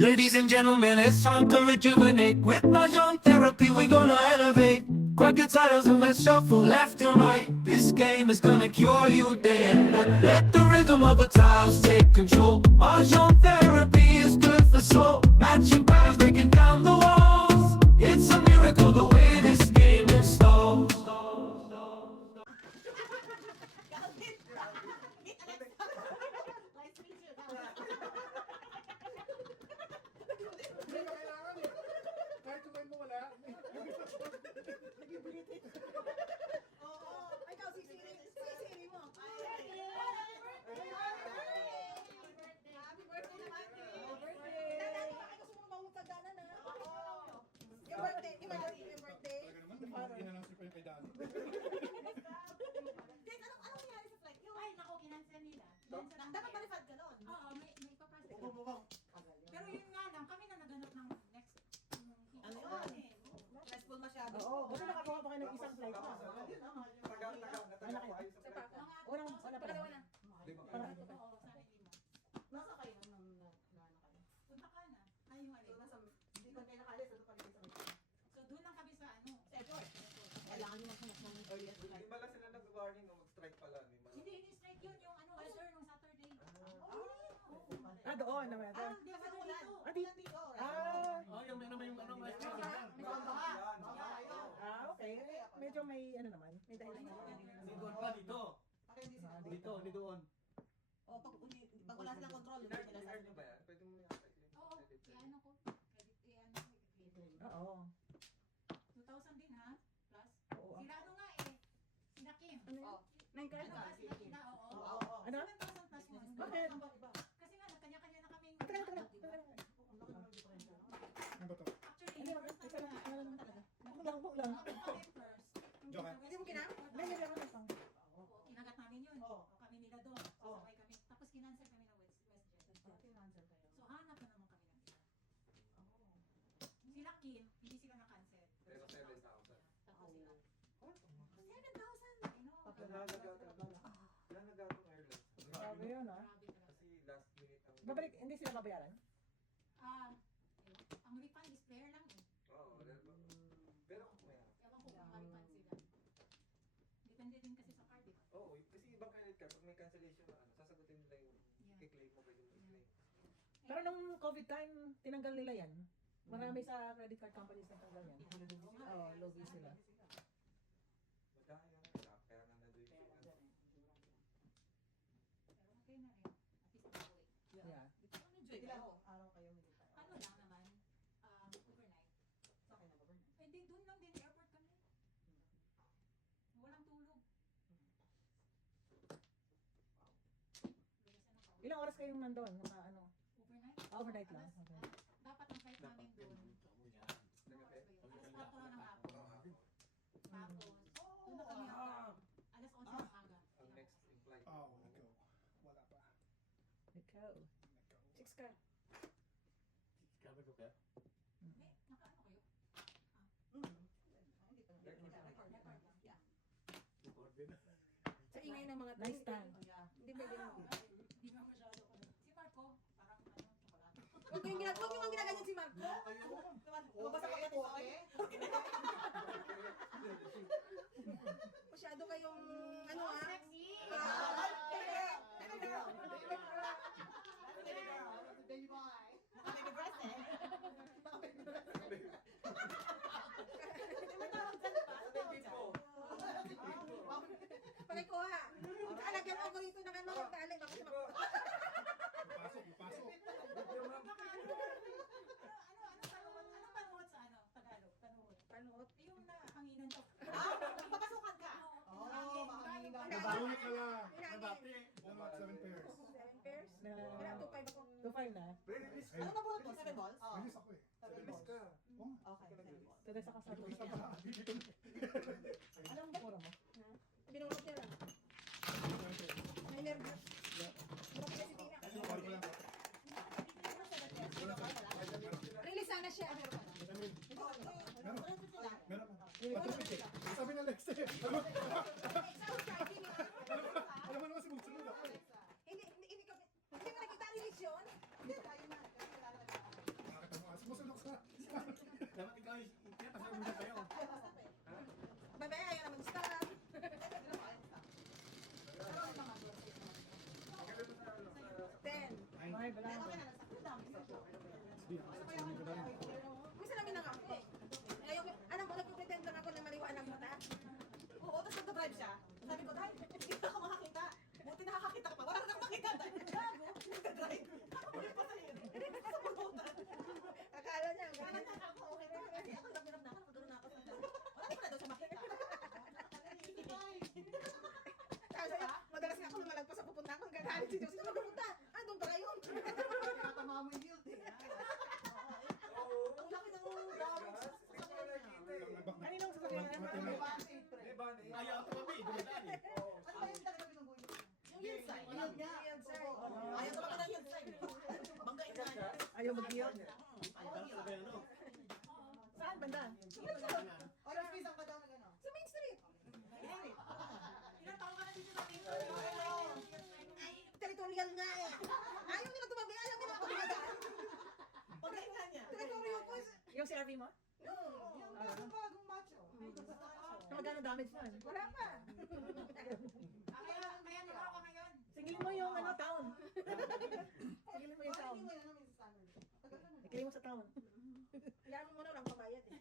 Ladies and gentlemen, it's time to rejuvenate. With Mahjong therapy, we're gonna elevate. Grab your titles and let's shuffle left and right. This game is gonna cure you day and night. Let the rhythm of the tiles take control. Mahjong therapy is good for soul. Matching patterns, breaking down the walls. It's a miracle the way this game installs. Hindi ka kailangan eh. Kahit yung mo wala. Oo. Ay, ikaw, sisiri mo. Happy birthday naman. Dadaan mo, ay gusto mo mahutaganan na. Yung birthday, yung birthday. Talaga naman, in-announce ko yung kay Daddy. Dave, anong nangyari sa flight? Yung, Ay, naku, kinansel nila. dapat malipad ka nun. Oo, may ipaprocess. Bubong. Pero yun nga lang, kami na naganap ng next. Ano yun? Stressful masyado. Oo, buti nakakuha pa kayo ng isang flight na. Wala pangalawa na. Oo, sana lima. Nasa kayo nung Punta ka na. Ay, yung ano. hindi ko kayo nakalis, ano pa rin sa So, doon lang kami sa ano. Sa airport. Kailangan nyo maghanap ng earliest flight. Di ba lang sila nag-warning na mag-strike pala? Hindi, ini-strike yun yung ano, weather nung Saturday. Ah, doon naman. Ah, di ba ulan? dito? Ah, di- Dito. Ah, Oh, yung ano yung ano May okay. Medyo may ano naman. May dahilan naman. Doon pa dito. Bakit hindi sila? Dito, di doon. O, pag wala silang control, hindi sila sa Nerd ba yan? Pwede mo yung Oo, i-ano ko. Credit, i-ano ko. Oo. 2,000 din ha? Plus. Oo. Sila ano nga eh. Sila Kim. Ano yun? Nine Ano ba? Sila Kim na, oo. Oo. Ano? 7,000 plus mo. Bakit? Kasi nga, kanya-kanya na kaming. Teka, teka, diba? teka. Ano ba to? Actually, Hindi, yung first teka time lang, na. teka lang talaga. Buk lang, buk lang. Nakapit kami first. Joke ha? Hindi mo kinam? Hindi, hindi ako nasang. Oo, kinagat namin yun. Oo. O kami nila doon. Sasakay kami. Tapos kinansel kami ng WestJet. So hanap na naman kami ng isa. Sila Kim, hindi sila na-cancel. Pero 7,000. Tapos sila. 7,000. I know. Nanagatong airlines. Grabe yun, ah. Grabe talaga. Kasi last minute ang... Babalik, hindi sila babayaran? Ah, ang refund is fair lang eh. Oo, pero may... Ewan ko kung ma-refund sila. Depende din kasi sa card, diba? Oo, kasi ibang credit card, pag may cancellation na ano, sasagutin nila yung Yeah. kiklaim mo, pwede mo i-claim. Pero nung COVID time, tinanggal nila yan. Marami sa credit card companies na tanggal yan. Oo, logi sila. Madaya na, kaya nga nandun yung Pero okay na rin. At least nakauwi. Yeah. Enjoy kayo. Araw kayo hindi pa. Ano lang naman, overnight. Sa akin na government. Eh di doon lang din, airport kami. Walang tulog. Bilisan ako. Ilang oras kayong nandun? Naka ano? Overnight? Overnight lang. Alas, Okay. dapat ang flight namin doon. Nagabi? Alas 4 na ng hapon. Tapos, doon na kami hanggang alas 11 ng aga. Ang next in flight. Oh, nag-go. Wala pa. Ikaw. Chicks ka. Grabe ko kaya? May, nakaano kayo? Hindi pa na. Record lang. Yeah. Sa ingay ng mga nice stand. Hindi pwede na. Hindi ba masyado ko. Si Marco, parang ano, chocolate. Huwag yung ginaganyan si Marco. Mabasa ka natin sa oil. Masyado kayong ano ah. Sexy! Pakikuha. Alagyan mo ako rito ng ano, taling. Bakit naman? Pasok, pasok. Ano panuhot sa ano? Tagalog, panuhot. Panuot. Yung nahanginan ko. Papasukan ka. Oo, makahanginan. Nabunot ka lang. Nabati. Dapat 7 pairs. 7 pairs. Na Wala, 2-5 ako. 2-5 na. Ano na bunot mo? 7 balls? Release ako eh. 7 balls. ka. Okay, 7 balls. Tuloy sa kasama. Isa pa. Dito. Alam mo mura mo? Binunot niya lang. May nervous. Bunot niya si Tina. Sorry ko lang. Release sana siya. Meron. Meron. Meron. Sabi na Lex eh. Example card, hindi mo. Alam mo naman si Bugsunod ako eh. Hindi mo nakita release yun? Hindi tayo na. Minsan namin na ako eh. Ayaw ko, alam mo, nagpipretend lang ako na maliwanag mata. Oo, tapos nagdadrive siya. Sabi ko, dahil hindi ka makakita. Buti nakakakita ka pa. Wala na makita. Gago, nagdadrive. Ako ulit pa sa'yo. Sa pulutan. Akala niya, gano'n na ako. Okay na. Kasi ako nagdadrive na ako. Nagdadrive na ako. Wala ko na daw siya makita. Sabi niya, madalas nga ako lumalagpas sa pupunta ako. Gagalit si Diyos. Sino pupunta? Ah, doon pala yun. Nakatama mo yung yield eh. Ang laki ng damage. Kaninong sasakyan? Di ba? Ayaw ako kami, dumadaan eh. Ano ba yung talaga binubuhay? Yung yield sign. Yield nga. Yield sign. Ayaw ko ng yield sign. Banggain na. Ayaw mag-yield? Ayaw mag-yield. Saan banda? Oras please ang kadang na gano'n. Sa Main Street. Ilang taon ka na dito sa Main Street? Ay, territorial nga eh. Ayaw nila tumabi, ayaw nila ako dumadaan. Pagkain nga niya. Territorial ko is... Yung CRV mo? Yung bagong macho. Magkano damage nun? Wala pa. Kaya nila ako ngayon. Singilin mo yung ano, town. Singilin mo yung town. Hindi mo yan namin sa standard. Tagal ka na. Ikili mo sa town. Kailangan mo muna lang pabayad eh.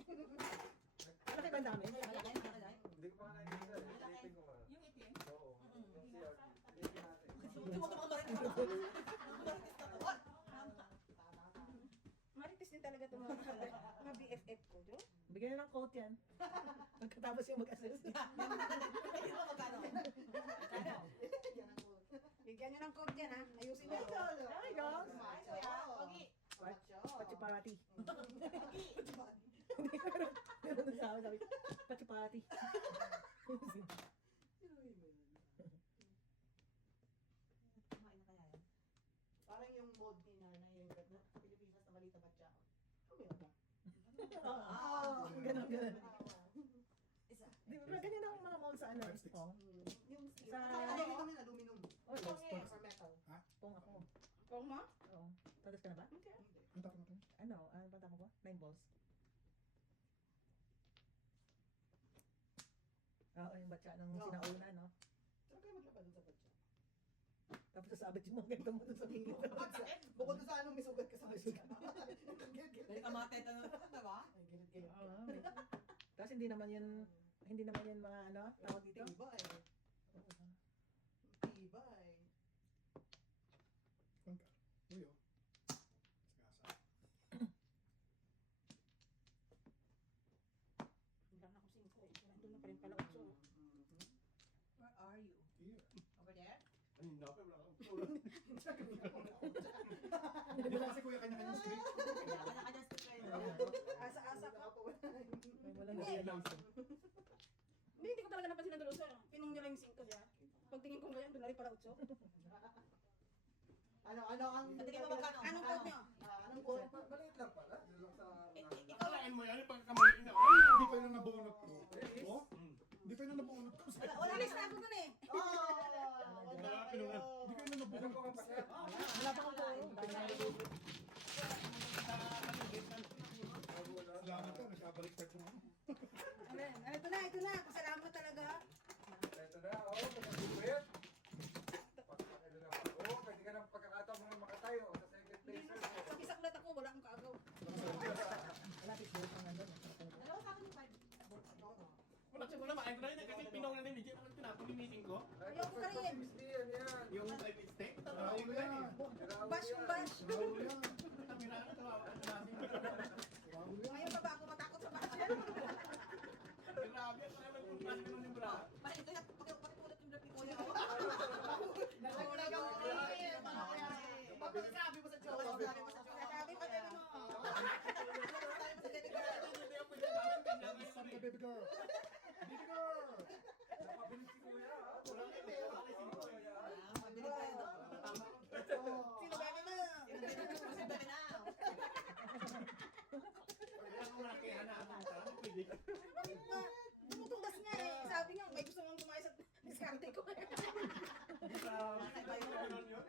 Ano kayo ba damage? Hindi ko pa nakikita. Silipin ko nga. Yung itim. Oo. Yung CRT. Silipin natin. Hindi mo ito mga marites na to. Marites din talaga ito mga BFF ko, Jo. Bigyan na ng quote yan. Pagkatapos yung mag-assist. Ayun mo magkano? Bigyan nyo ng code yan ha. Ayusin nyo. Hi, guys. Pogi. Pachipati. Ano sabi? Pachipati. Kumain na kaya yan? Parang yung mode ni Nana yung Pilipinas na balita ba siya? Ganun. Isa. Di ba ganyan ang mga mall sa ano? Oh. Yung Sa... Aluminum yun, aluminum. Oh, Or metal. pong ako. Kung mo? Oo. Tatas ka na ba? Ang tapos natin. Ano? Ano bang tama ko? 9 balls. Oo, yung batya ng sinauna, no? Saan kayo maglaba dun sa batya? Tapos sasabit yung mga ganito mo dun sa gilid. Bukod doon sa anong may sugat ka sa batya. Dali ka mga teta na diba? Ay, gilid-gilid. Oo. Tapos hindi naman yan mga ano, tawag dito? Tibay. Oo. Tibay. Konka. Uy, oh. Sagasa. Wala na akong 5 eh. Nandun na pa rin pala 8. Where are you? Here. Over there? Ano na pa, wala kang Di ba kasi kuya kanya-kanyang street? Asa-asa ko. May walang realize. Hindi ko talaga napansin na dulo sa'yo. Pinong nyo lang yung 5 niya. Pagtingin ko ngayon, doon na rin pala 8. Ano ang... Tingin mo magkano? Anong code nyo? Anong code? Maliit lang pala. Yun lang sa... Akalain mo yan, pag kamay na. Hindi pa yun ang nabunot ko. Oh? Hindi pa yun ang nabunot ko. Wala na na ako dun eh. Wala kayo. Hindi pa yun ang nabunot ko. Wala pa akong puro. Salamat ka, nagkabaliktad ko na. Ito na. Pasalamat talaga. Ito na. Oo, pagkakubit. Ito na. Oo, pwede ka ng pagkakataon mo makatayo sa second place. Pag isang ulat ako, wala akong kaagaw. Malapit doon ang nandun. Dalawa sa akin yung 5. Wala siya wala, makain ko na yun. Kasi pinaw na ni Mijit. Ang tinapon yung meeting ko. Ayoko na rin. Yan, yan. Yung lipstick. Raul yan. Bash yung bash. Raul yan. Kamera ka, tawawa ka na namin. Raul yan. Ngayon pa ba ako matakot sa bash? Grabe, ako naman kung klase ko ng bra. Ito yan, pakipulot yung black ni Kuya. Sabi mo sa jowa. Sabi pa din mo. Hindi ako pwede gawin. Kailangan yun Sabi eh. ka, baby girl. Baby girl. Napabilis si Kuya. Wala kayo, pero wala kayo sino eh. Mabilis tayo doon. Sino ba na? Sino ba na? Wala akong nakaya na ano. Pwede. Tumutugas nga eh. Sabi nga, may gusto mong kumain sa diskarte ko.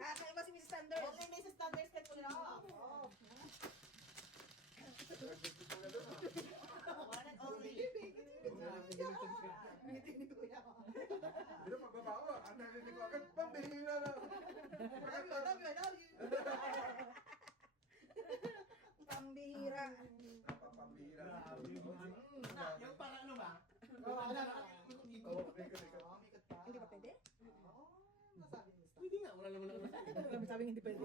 Kakaiba si Mrs. Standard. Okay, Mrs. Standard, step ko na. One and only. Ngiti ni Kuya. Hindi na magbabawa. Ang narinig ko agad, pambihira lang. Love you, I love you. Yung para ano ba? Oo, Ano, Oo, bigot. Hindi ba pwede? Pwede nga, wala naman lang. Kami sabing hindi pwede.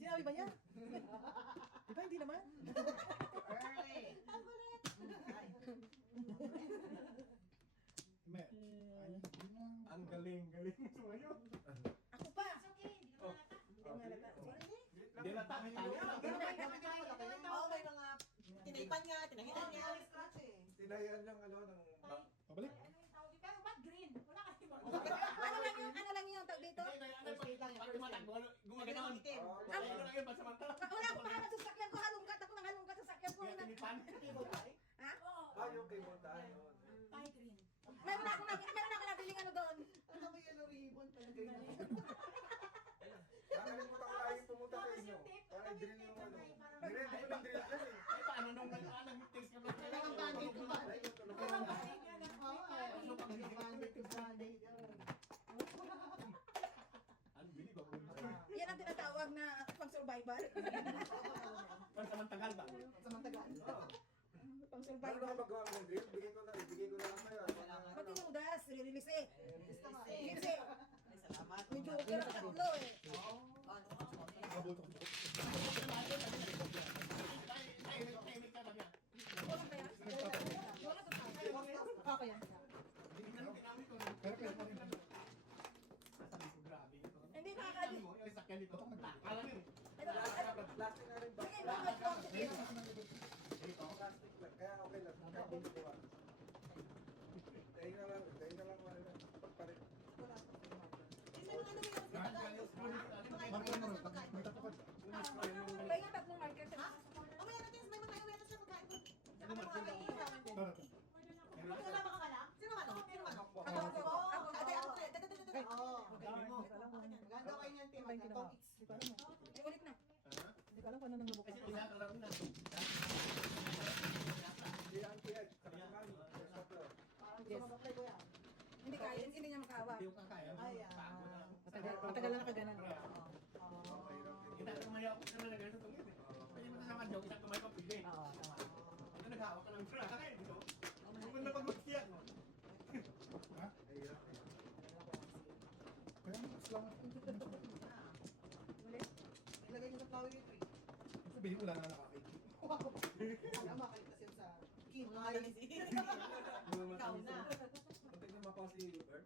Sinabi ba niya? Di ba hindi naman? Me. Ang galing mo sumayo. Ako pa. It's okay, hindi ka malata. Hindi nga lata. Sorry. Hindi na tayo tayo. Oo, may mga tinaipan nga, tinahitan niya. Tinayan lang ano ng... Pabalik. Ano yung tawag dito? Pero ba't green? Wala kasi ba? Ano lang yung tag dito? Pag tumatakbo, gumagano'n. Ano lang yun, pansamantala. Wala akong pangalan sa sasakyan ko, halungkat ako ng halungkat sa sasakyan ko. Kaya tinipan. Ha? Oo. Ah, yung kay Montahan yun. Pie green. Meron ako nabiling ano doon. Nakalimutan ko lagi pumunta sa inyo. Parang drill yung ano. Nirento ko ng drill dyan eh. Ay, paano nung nag-taste kami? Ang bandit ko ba? Unbelievable. Yan ang tinatawag na pang-survival. Pansamantagal ba? Paano Pang-survival. ka magawa ng drill? Bigay ko na lang sa'yo. Pati yung das, release eh. Release eh. May joker sa tatlo eh. Nabuto ko. Tahimik ka ba niya? Wala kaya? Wala to pa. Ako yan. Hindi ka nung tinamit ko. Pero pwede pa rin. Sabi ko, grabe ito. Hindi Alam nakakali. mo, yung sakyan dito, akala nyo eh. Plastic na rin ba? Sige, mga quantity. Dito. Plastic lang. Kaya okay lang. Kaya bubuwa. Dahil na lang. Pagpalit. Marco mo rin. Magtatapad. May nga tatlong marker. O may natin, may mga iwetas na pagkain ko. Ano ba? Para to. Kasama ka pala? Sino man? Sino man? Ako, ate, ako. Maganda kayo niyan, Tim. Eh, ulit na. Hindi ko alam kung ano nang lubok Kasi isa ka lang na. Si Auntie Ed. Saka si Mami. Sa floor. Hindi kaya, hindi niya makahawak. Hindi ko kakaya. Bago na. Matagal na nakaganan. Kita tumayo ako sa mga ganito tungkol eh. Pwede mo kasama joke, isang tumayo pa pili. Oo, tama. Ito naghawak ka ng traka kayo dito. Kung na pag-magsiyak mo. Ha? Ayun. Kaya mas lang. Ilagay niyo sa flower yung tree. Sabihin ko lang na nakakiki. Wala makalitas yun sa kin. Ikaw na. Muntik na mapa si Bert.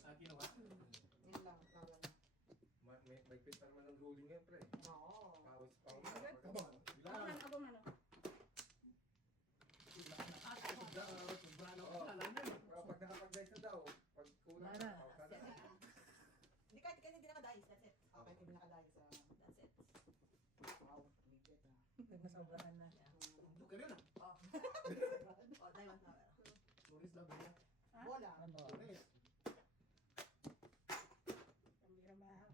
Ah, kinuha. Yun lang, flower na. May pita naman ng ruling ngayon, pre. Oo. Pawis pa ako. Kabang. Ako man. Sobrano ko sa alam na. Pero pag nakapag-dice na daw, pag kulang Wala. ka na. Hindi kahit hindi nakadayis, that's it. Okay, hindi nakadali sa... That's it. Wow, bigat ah. Nagmasobrahan na. Duka rin ah. Oh, diamond na. Tourist lang ba yan? Bola. Ano? Tourist. Ang bira mahal.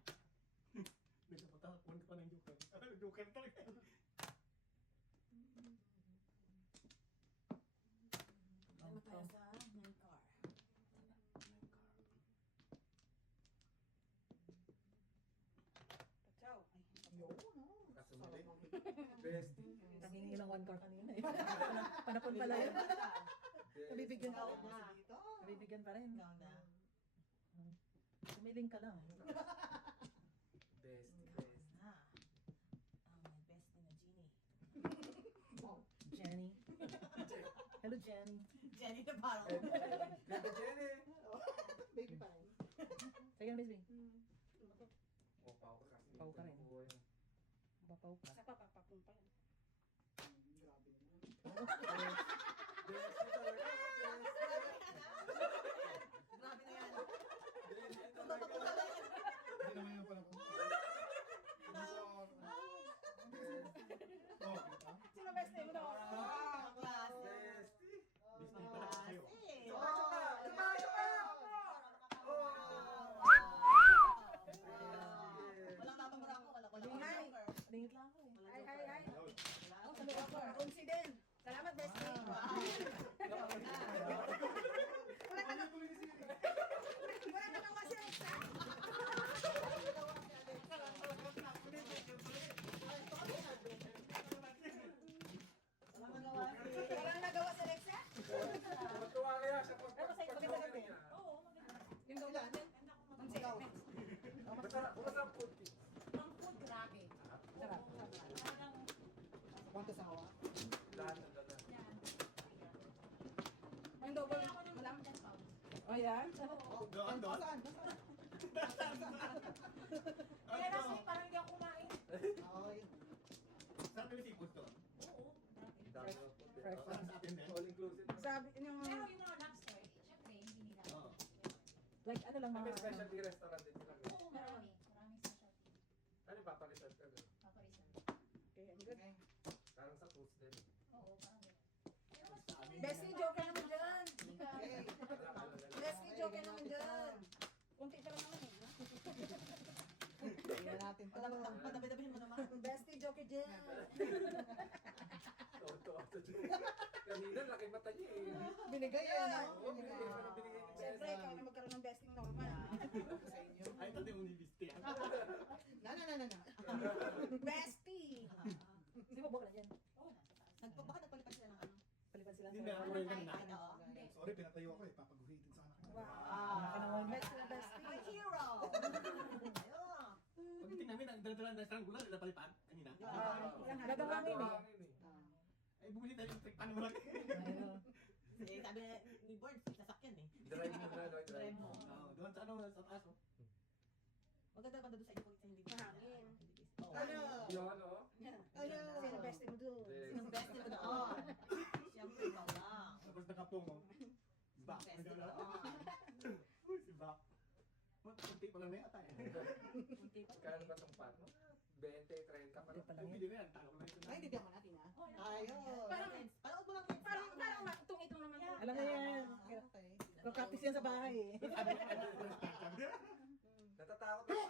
May sapunta, kuwan ka pa ng joker. Joker talaga. Ano tayo sa my car? Ciao. Yun, Kaso mali. Best. Nangingi ng one car kanina eh. Panapon pala yun. Nabibigyan pa rin. Nabibigyan pa rin. Sumiling ka lang. Best. My best na Genie. Jenny. Hello, Jenny. Jenny na parang. Ganda Jenny. Baby pa rin. Sige na, Miss Bing. Oh, pao ka kasi. Pao ka rin. Oo, yun. Bapaw ka. Sa papapakong pa yan. Grabe naman. Best talaga. Grabe na yan. Best talaga. Hindi naman yung pala ko. Oh, kita? Sino best name mo? Class. Best. Disney pala ka sa'yo. Walang tatamura ako. Walang hi. Lingit lang ako eh. Hi. Oh, sabi ako. Coincident. Salamat, best name. Wala na kang wasya. Salamat naman. ba yan? Doon, doon. Saan? Kaya lang sa'yo, parang hindi ako kumain. Oo, yun. Sarap yung seafood doon. Oo, grabe. Dami ng food eh. Fresh. Parang sa atin din. All inclusive. Sabi, yung, Pero yung mga lobster, syempre, hindi nila. Oo. like, ano lang May mga, specialty restaurant din sila. Oo, marami. Maraming specialty. Ano yung papalitan ka doon? Papareserve. okay, ang good. Parang sa foods din. Oo, parang gano'n. Pero mas Sa amin. Bestie, joke naman dyan. hindi ka. Bestie, joke naman dyan. Kunti pa lang naman eh. Tingnan natin to. Patabi-tabi mo naman. Bestie, joke dyan. Tuwa sa kanina, laki mata niya eh. Binigay yan, no? Oo, binigay pa ng binigay ni Siyempre, Bessie. ikaw na magkaroon ng besting normal. Sa inyo. Ay, ito yung unibiste. Na. Bestie! Di ba bukla dyan? Oo, nasa taas. Baka nagpalipat sila ng ano? Palipan sila Hindi na, sa... wala yung Ay, oo. Sorry, pinatayo ako eh. Papaguhitin sa anak. Wow. Bestie na bestie. My hero! Ayun. Pag tingnan namin, ang dala-dala ng restaurant nila palipad kanina. Gagawangin eh. Ay, bumili tayo yung trick pan mo lang. Ayun. Eh, sabi ni Bird, sasakyan eh. Drive mo na, no? Drive mo. Oo, doon sa ano, sa taas. Oh. Maganda ba doon sa inyo pag sa hindi? Mahangin. Oo. Ano? Yun, oh. Sino bestie mo doon? Sinong best mo doon? Siyempre, ikaw lang. Tapos nakapong, oh. Back. Best mo doon. Uy, si Back. Kunti pa lang na yata eh. Kunti pa. Kano ba itong pan? 20, 30 pa Hindi lang. pa lang Yung yun. bili na yan, talo ko na ito na. Ay, bibigyan ko natin ah. Oo, Ayun. Panood mo lang yun. Parang itong naman. Yeah. Alam mo yan. Okay. Practice yan sa bahay eh. Natatakot ako. Okay,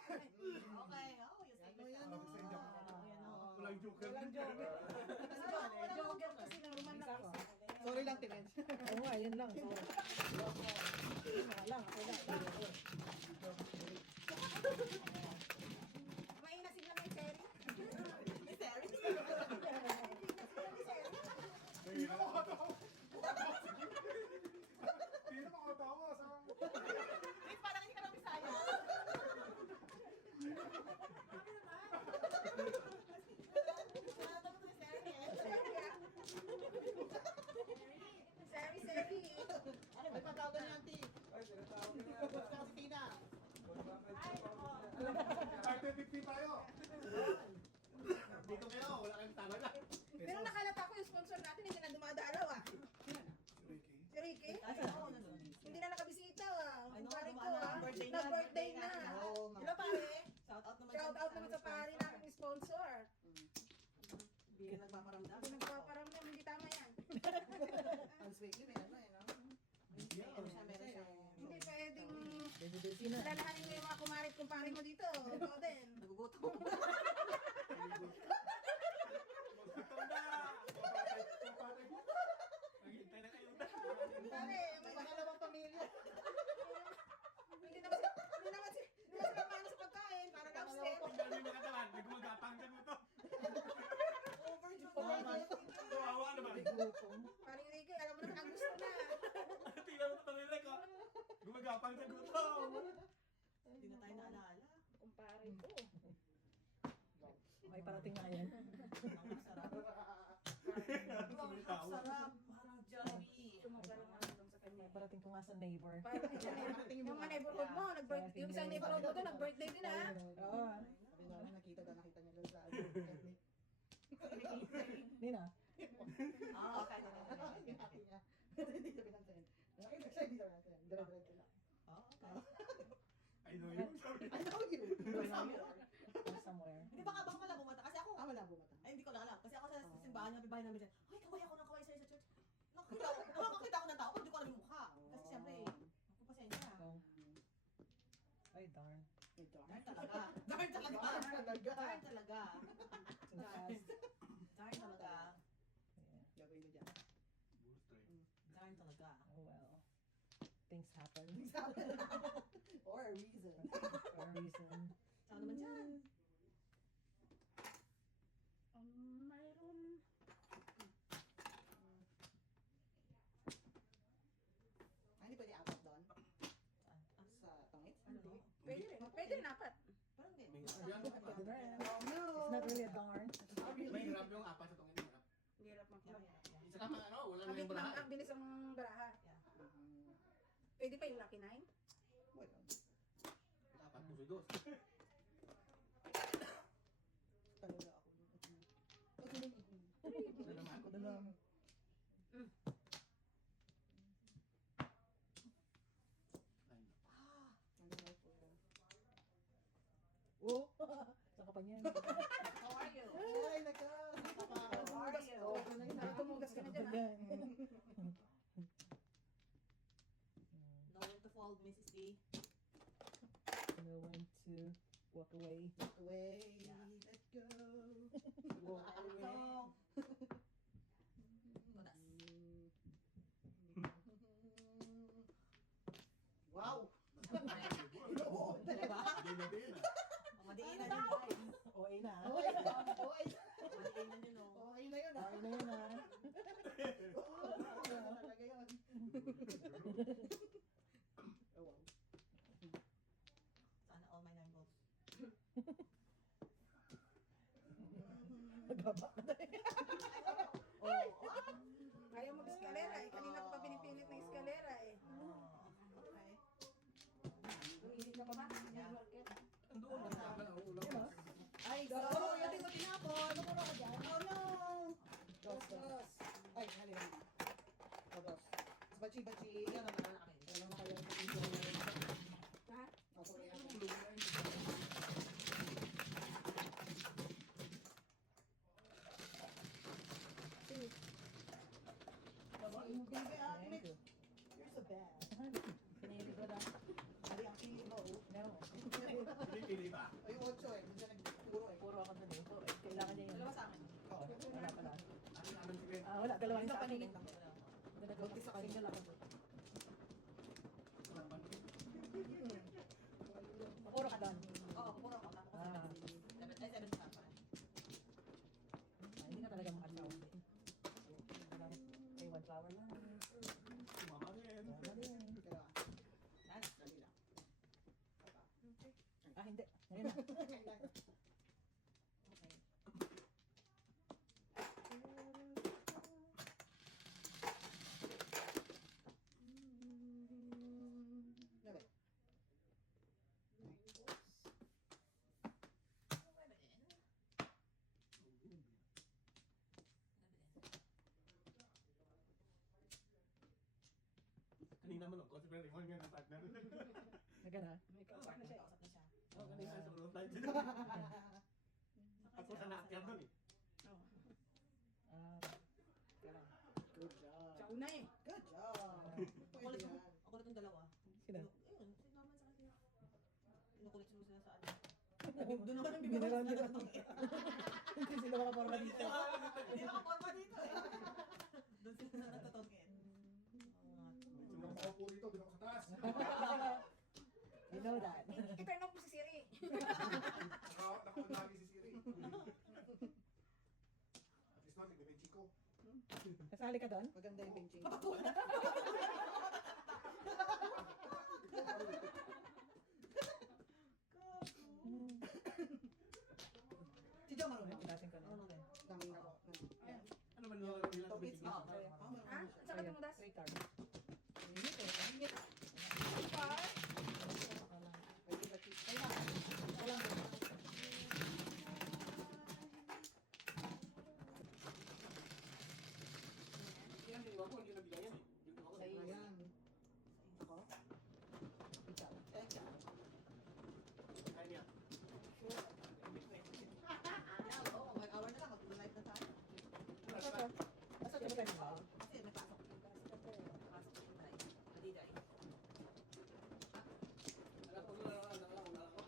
oh, you say Ano yan, yourself. oh. Oh, yan, oh. Walang joker. Walang joke. Walang joke kasi naman na ako. Sorry lang, Timens. Oo nga, yun lang. Wala lang, ako lang. May inasin lang yung cherry. Hey, Terry. Hindi na makatawa. Hindi na makatawa. Hey, parang hindi ka lang Bisaya. Natatakot ni Terry eh. Seri. Ano, may patawagan niya, auntie. Ay, tinatawag na Tapos yan. na si Tina. Arte 50 tayo. Dito kayo, wala kayong tama na. Pero nakalata ko yung sponsor natin, hindi na dumadalaw ah. Ricky. Si Ricky, Oo, nandun. hindi na nakabisita ah. Ay, no, Pare ko dumaan ah. na. Birthday na, Nag-birthday na. Oo, nga. Hello pare. Shout out naman. Shout out naman sa pare namin yung sponsor. Hindi ka nagpaparamdam. Hindi nagpaparamdam, hindi tama yan. Ang sweet yun, ano eh, no? Meron siya. Hindi pwedeng lalahanin mo yung mga kumarit kumpare mo dito. Ikaw din. Nagugutom. Gutom na! Naghihintay na kayo na. Pare, May pangalawang pamilya. hindi naman sila paano sa pagkain. Para na upstep. Ang galing mga katawan, nagumagapang ka mo to. Kawawa naman. Paring Ricky, alam mo naman ang gusto na. Tingnan mo ito talaga ko. Gumagapang sa gutom. Hindi na tayo naalala. Kumpare ko. May parating na yan. Ang sarap. Ang sarap. Parang Jollibee. May parating ko nga sa neighbor. Tingin Yung mga neighborhood mo, yung isang neighborhood mo doon, nag-birthday din ah. Oo. Sabi namin, nakita niya doon sa ethnic. Hindi na. Ah, okay. Hindi niya. Hindi sabi ng sa'yo. Nakita siya, hindi sabi ng sa'yo. Dire-diretso lang. Ah, okay. I know you. I know you. Or somewhere. Hindi baka malabo mata. Kasi ako, Ah, wala bumata. ay hindi ko lang alam. Kasi ako sa simbahan ng bahay namin dyan, ay kaway ako ng kaway sa'yo sa church. Nakakita ako ng tao, hindi ko alam yung mukha. Kasi siyempre, ako pasensya. Ay, darn. Darn talaga. Darn talaga. Darn talaga. Too fast. Darn talaga. Yeah. Gagawin mo dyan. Darn talaga. Oh well. Things happen Or a reason. for a reason. Saan naman dyan? Mayroon. Ay, hindi pwede apat doon. Saan? Sa tangit. Ano? Pwede rin apat. Parang hindi. May hirap yan. Pwede rin. Oh, no. It's not really a darn. May hirap yung apat sa tungin. Hirap. Hirap Yeah, yeah, yeah. Isa kama ano, wala na Ang yung barahan. ang bilis ang baraha. Yeah. Pwede pa yung Lucky 9? Wala. Dapat puso dos. Talaga ako. Pag Ano naman? ako na lang. Ay, Ano na po yan? Oh! Saan ka pa niyan? How are you? Ay, naka! How are you? Tumugas ka na dyan. Know when to fold, Mrs. D. No one to walk away. Away, Yeah. let's go. Wow. Wow! Diba? din ah. Madiinan yun, guys. OA na. ah. Okay, okay. Madiinan yun, oh. Okay na yun, OA na yun ah. Okay na talaga yun. Oh, wow. Sana all my 9 volts. Magaba ka na. Ayaw mag-eskalera eh. Kanina ko pa pinipilit na eskalera eh. Okay. Hindi ka pa ba? Yeah. Doon, masama na ulam. Ay, go! Hindi ko tinapon. Ano ko ka dyan? Oh, no! Dos, dos. Ay, halika na. Oh, dos. Bachi-bachi. Yan ang nakalaki. Alam mo kayo. Ha? Ako rin yan. Baby, Thank you. you're so bad. Pinili ko na. Mali ang pili mo, oh. No. Pinipili ba? Ay, 8 eh. Hindi nagpuro eh. Puro ako dun eh. So, kailangan niya yun. Dalawa sa akin. Oo. Wala pala. Ano naman sige? Wala, dalawa yung Ito sa akin. paningin eh. ko. Buntis sa kanya lang ako. Puro ka doon. Oo, pupuro ako. Tapos Ah. 7 sa akin. Hindi ka talaga makasawa. May one flower lang. Sumama din. Wala din. Dalawa. Yan. Dali lang. Hindi. Ngayon na. Okay. Labi. Kanina mo lang, kasi pero limon nga ng partner. Nagana. May kausap na siya. Kausap na siya. Oo, kanina sa mga tayo. Ako sa nakakyan doon eh. Oo. Kaya. Good job. Siya una eh. Good job. Pwede Kulit yan. ako ulit yung dalawa. Sino? Ayun, sinaman sa kasi. Kinukulit mo sila sa ano. Doon naman ang Bibigyan bibigyan nila. sa Hindi sila makaporma dito. Hindi nakaporma dito eh. Doon sila natutugin. Nung nakaupo dito, doon ako sa taas. You know that. I-turn off mo si Siri. Nakaunagi si Siri. At least namin, may Chico. Kasali ka doon? Maganda yung benching. Si Joe marunong. Pinasin ko na. Ano din? Nang ako. Ano man yung ilang Tubig. tubig? Oo. Ha? Saka tumudas? 3 cards. Pwede ba cheese? Yan, hindi ako, hindi nabigayan eh. Dito ako sa iyo. Ayan. Ako? Ikaw. Ikaw. Kaya niya. Oo, may hour na lang. Mag-live na tayo. Asa ka ba tayo? Kasi may pasok. Pasok yung live. Adiday. Alam ko na alam ko.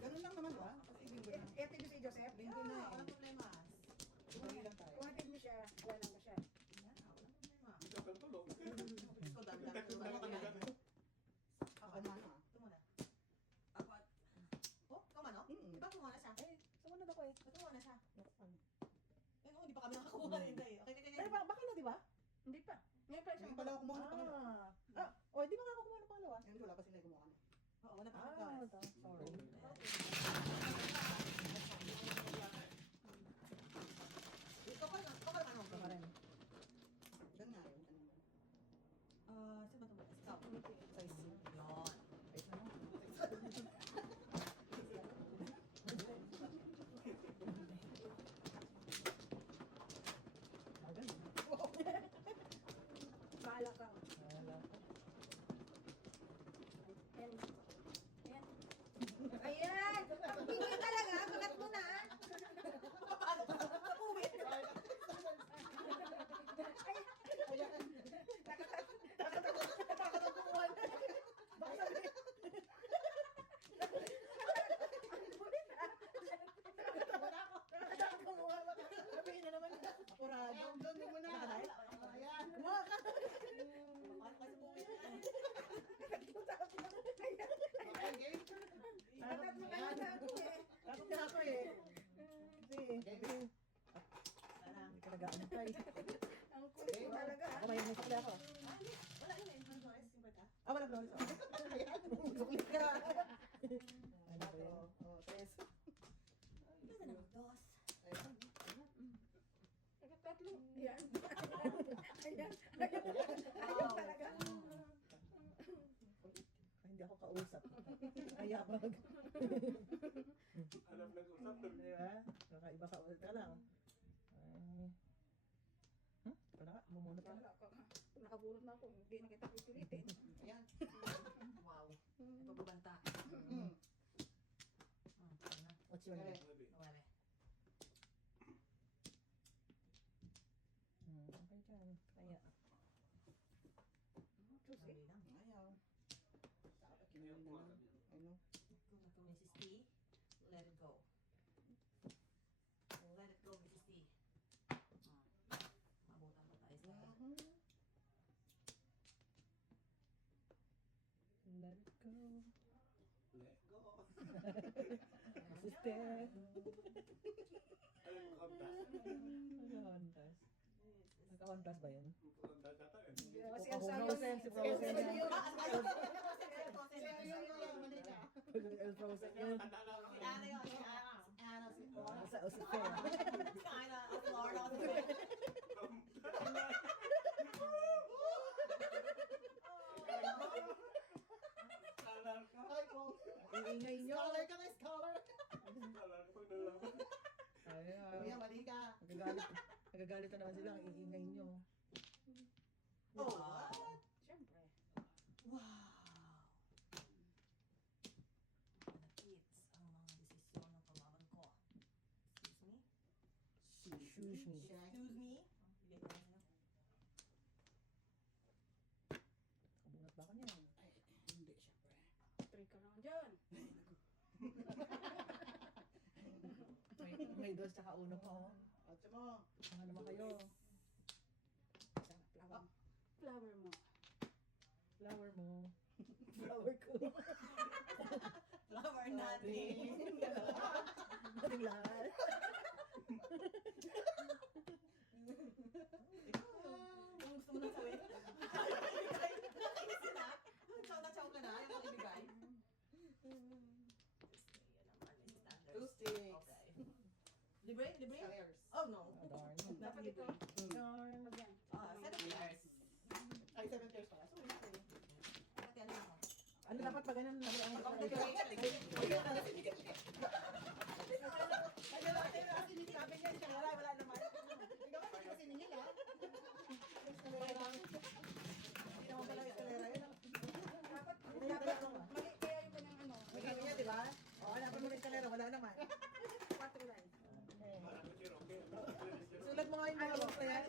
Ganun lang naman ba? Kasi linggo na. Ito si Joseph. Linggo na Walang eh. problema. Tuloy lang tayo. Kung hatid mo siya, wala na siya. Yan, walang problema. Hindi ka tulog. Diyos ko, dami-dami ko ba kami? Ako na na. Ito muna. Ako at... Oh, ikaw man, no? Mm. Di ba kumuha na siya? Sumunod ako eh. Ba't kumuha na siya? Eh, hindi pa kami nakakuha na yun. Okay, okay, Pero okay. baka na, di ba? Hindi pa. Ngayon pa siya. Ngayon pala ako kumuha ng pangalawa. Di ba nga ako kumuha ng pangalawa? Hindi wala pa sila gumawa na. Oo, wala pa Ah, siya. sorry. Ikaw pa ano? Ito ka rin. Ganun nga yun. Saan ba ito? Ikaw. Bantay. Ang kulit mo talaga. Ako may sukli ako. Wala yun eh. Flores, yung bata. Ah, wala Flores. Ayan, sukli ka. Ano ba yan? Oh, tres. Pwede naman dos. Ayun. Tatlo. Yan. Ayan. Ayun talaga. Hindi ako kausap. Ayabag. Alam nag-usap doon. Di ba? Kakaiba ka ulit ka lang. Ay. Wala ka, mumunot ka. Wala ka. Nakabulot na ako. Hindi na kita pipilitin. Ayan. Wow. Pagbabanta. What's your name? Wala. Okay dyan. Kaya. Tuesday. Ayaw. Kinayak ko nga. Ano? Mrs. T, let it go. Let it go, Mrs. T. Mabutan pa tayo sa... Let it go. Let go. Sister. Alam mo kamtas? Nagkakontas. Nagkakontas ba yun? Ang data eh. Kasi ang sayo- Frozen, si Frozen. El Frozen yun. Tanda na ako. Ano yun? Si Ana. Ano si Sa Usifer. Si Ana, ang Florida. Salar ka. Ay, ko. Iingay nyo. Scholar ka na, scholar. Salar ka pag nalaman. Kuya, mali ka. Nagagalit na naman sila. Ang iingay nyo. Oh, what? Siyempre. Wow. Kids, ang mga desisyon ng pamaman ko. Excuse me? Excuse me. Excuse me? Bigay ko na sa'yo. Kabunat ba ako niyan? Ay, hindi, syempre. Try ka naman dyan. May dos tsaka uno pa oh. Atso mo. Ano naman kayo? Flower. Flower mo. Flower mo. Flower ko. Flower natin. Nating lahat. Kung gusto mo nang sawin. Nakainis yun ah. Chow na chow ka na. Yung magbibigay. Yan naman. Standards. Tuesday. Okay. Libre? Libre? Scholars. Oh no. Darn. Dapat ito. Darn. Ah, 7 years. Ay, 7 years pala. So, okay. Dapat yan mo. Ano dapat pa ganun? Ang Sabi niya, wala naman. Ikaw ka kasi nila. Eskalera. Hindi naman pala eskalera yun. Dapat, mali kaya yung kanyang ano. May kanya niya, di ba? O, hanapin mo ng eskalera, wala naman. 4 lines. Parang ko siya, okay. Sulat mo nga yung mga box na yan.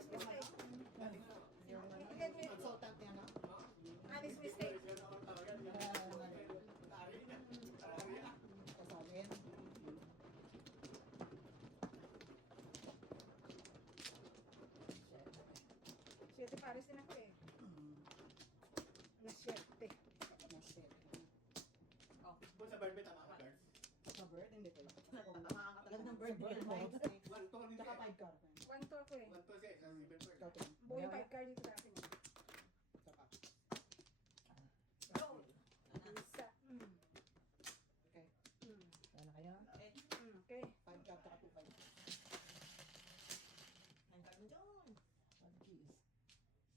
Consultant niya, no? Honest mistake. Kasagin. Siyete pares din ako eh. Na siyete. No shit. Kung sa Barbie, tama ka, Barbie. Sa bird, hindi ko lang. Tama ka talaga ng birthday. Five, six. One, two, hindi. Tsaka 5 card. 1 to ako eh. One, two, six. Ang seven, four. Ikaw, ten. Buo yung 5 card dito sa akin. Tsaka. Go! Isa. Okay. Wala na kayo? Okay. 5 card, tsaka 2 5. Ang card mo dyan. One keys.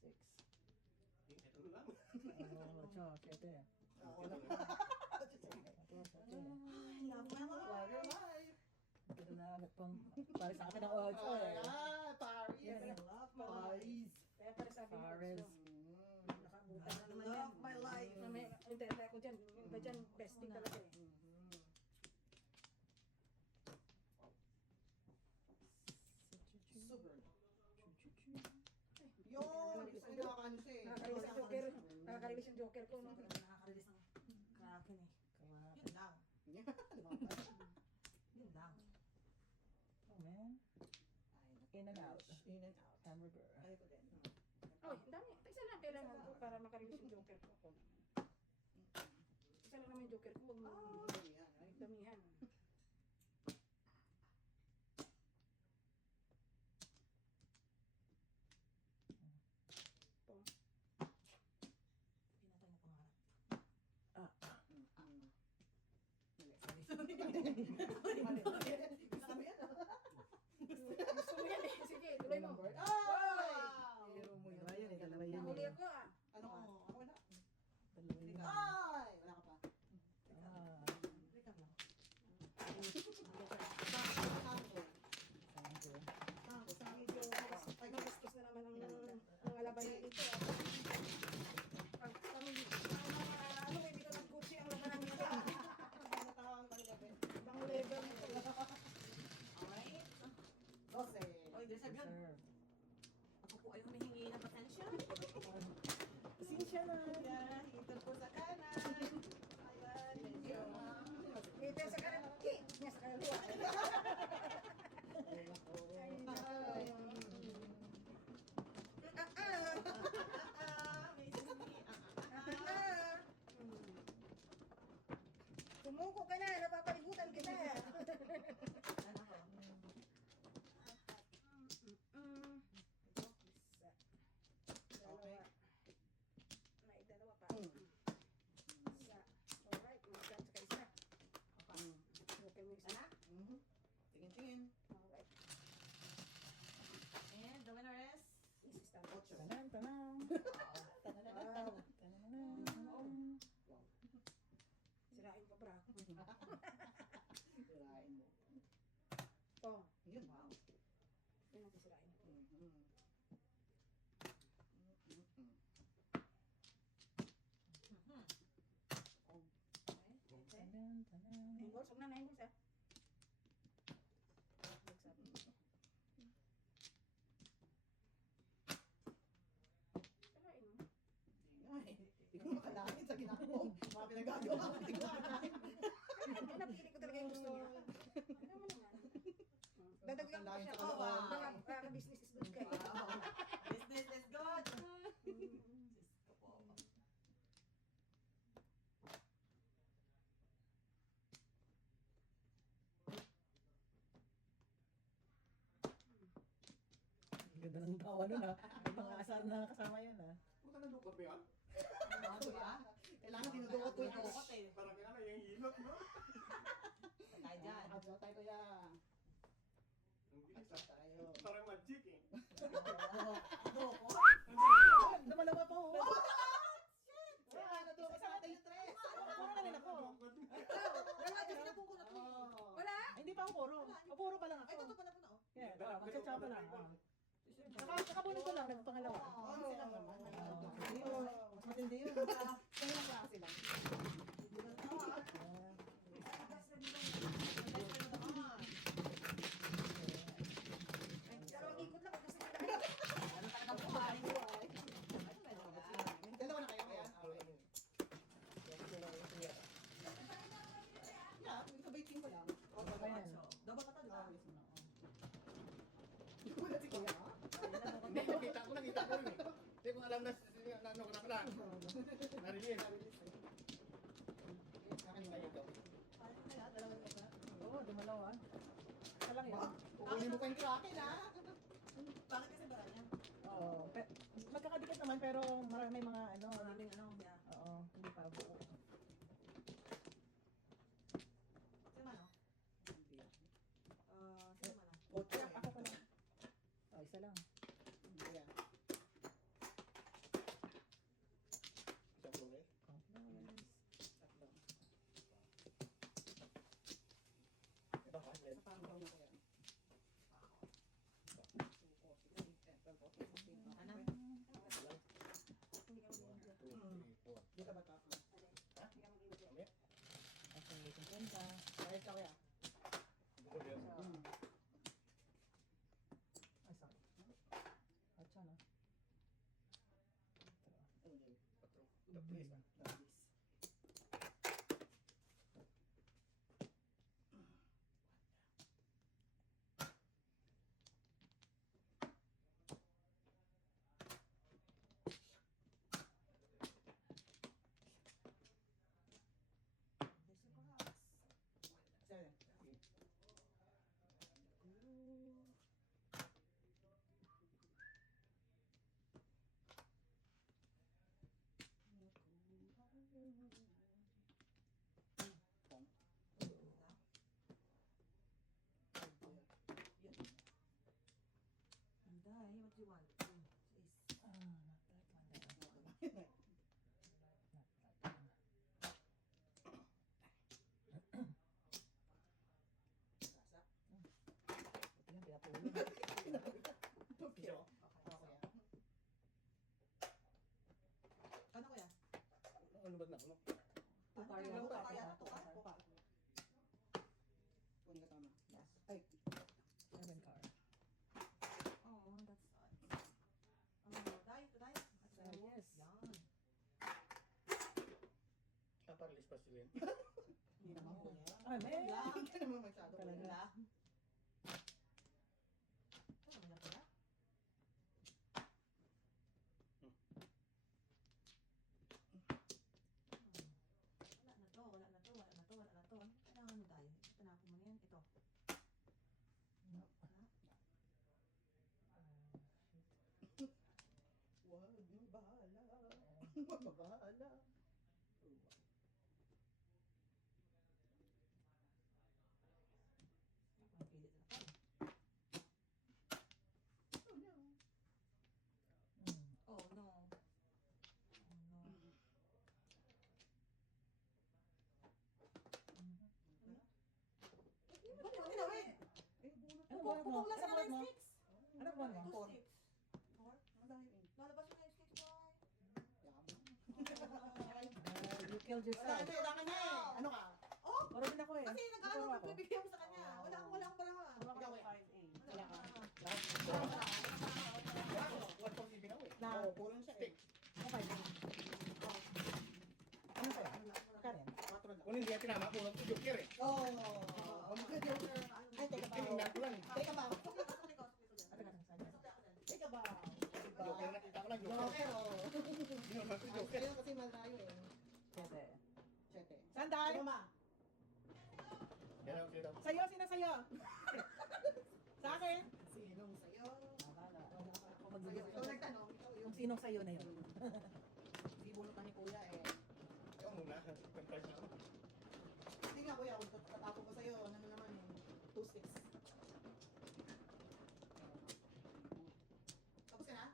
6. Ito lang. Oh, tsaka, 7. I love my life. Lager life. Pero na agad pang para sa akin ang 8 eh. Ah, Paris. Yan, I love Paris. Kaya para sabi mo. Paris. Nakabutan na naman Love yan. my life. Hindi, ako dyan. Yung iba dyan, besting talaga eh. Super. Yun, gusto niyo nakakano siya eh. Nakakarilis ang joker. Nakakarilis yung joker ko. Nakakarilis ang kraken eh. Yun lang. Yun lang. Oh man. In and out. In and out. Hamburger. Ayaw ko din. Oh, ang dami. Isa lang kailangan ko para makarilis yung joker ko. Ako naman. Isa lang naman yung joker ko. Huwag mo Oh, yan. Right? Gusto mo yan, Gusto mo yan eh. Sige, tuloy mo. Ay! Wow! Biro mo yun. Dalawa yan eh, dalawa yan Nahuli eh. ako ah. Ano ko? Ako wala. Dalawa yan. Ay! Wala ka pa. Ah, Teka lang. sampo. Ay, magastos na naman ang labanan ito ah. Ano, hindi ko nag-coach ang labanan nito ah. Ibang level nito. Alright. 12. Oy, there's a good. Sir. Ako po ay humihingi ng pasensya. Pasensya na. Ayan, hitol po sa kanan. Ayan, medyo. Dito sa kanan. Niya sa kanan. Ay. May sumi. Sumuko ka na, napapaligutan kita. Ano ko? Dalawa. May dalawa pa. Mm. Isa. Alright, mag-cut sa isa. Okay mo isa. Anak? Tingin-tingin. Alright. And the winner is? This is done. 8. Tanan, tanan. Wow. Tanan. Sirain pa bra. Sirain mo. Oh, Yun, wow. yun natin sirain. Tanan, tanan. Angles, huwag na na angles ah. Sirain mo. Hindi ko makalain sa ginagawa. Mga pinagagawa ko. Hindi ko makalain. Napili ko talaga yung gusto niya. Ano mo naman? Dadagdagan ko siya. Sa kalawa. Mga business is good kayo. Business is good. Ganda ng tawa nun ha. May mga asar na kasama yan ha. Puta na lukot ba yan? Ano ba? Kailangan dinudukot ko yung Parang kaya na yung hilot, no? Tayo dyan. Tayo tayo kuya. Ang bilis, Tayo ah. tayo. Parang magic eh. Dumalawa pa oh. Nadukot sa atin yung tres. Puro na rin ako. Dalawa din na kung kunat mo. Wala? Ay, hindi pa ako puro. O, puro pa lang ako. Ay, totoo pala po na. Yeah, magtsatsa pa lang. Nakabunod ko lang, nagpangalawa. Oo, sila naman. Mas matindi yun. Kaya lang klase lang. Dalawang ikot lang kasi Ano talaga buhay? Dalawa na kayo kaya? Yeah, sabay team ko lang. Ayan. Double pa to, di ba? Hindi, nakita ko yun eh. Hindi ko alam na ano ko na. Narinig. Oo, dumalawa. Isa lang yun. Kukunin mo pa yung kraken, ha? Bakit kasi ba yan? Oo. Magkakadikit naman pero may mga ano. Maraming ano, yeah. Oo, hindi pa buo. Sino man, no? Sino man, no? Ako pa lang. Oh, isa lang. Yeah. Tatlo. Sa parang daw na kaya. Ano? Di ka ba ta? lang, ano? Tukar yan. Tukar Tukar. yan. Tukar. Tukar. Kunin ka tama. Yes. Ay. 7 car. Oh, that's odd. Dahil, dahil. Yes. Yan. Paralis pa sila yun. Hindi naman po yan. Ah, man. Hindi naman masyado po Talaga. yan. Ano ba yan pala? Wala na to, wala na to, wala na to, wala na to. Ano kailangan mo tayo? Tinapon mo na yan. Ito. Wag niyo bahala. Wag bahala. Ang pilit na pa. Oh no. Oh no. Bakit mo tinawid? Eh, bunot. Ano ba? Pupong lang sa Ano ba? nine sticks. Ano ba? Two Four. sticks. Four? Ang dami eh. Lalabas yung nine sticks, boy. Yaman. You killed Wala yourself. na, wala ka na eh. Ano ka? Oh! Parang din ako eh. Kasi Siguro nag-ano ako. magbibigay mo sa kanya. Wala akong pala. Ikaw eh. 5A. Wala ka. What pang ibinaw eh? Na, Oo, puro na siya eh. 5A. Ano kaya? Karen? 4 lang. Kung hindi yan tinama, puno ko joker eh. Oh, mag-joker. Ay, teka ba? Tinignan ko lang eh. Teka ba? Ano ka saan? Teka ba? Joker, nakita ko lang joker. Joker, oh. Binunan ko Ay, joker. sa'yo kasi malayo eh. Siyete. 7. Sandal! Ano ma? Yan ako sila. Sa'yo, sino sa'yo? Sa akin? Sinong sa'yo? Wala. Ako sa'yo. Ikaw nagtanong. Ikaw yung Yung sinong sa'yo na yun. bibunot ni kuya eh. Ikaw muna. Kantas na ako. Hindi nga kuya, kung tatapo ko sa'yo, ano naman eh. 2 sticks. Tapos ka na?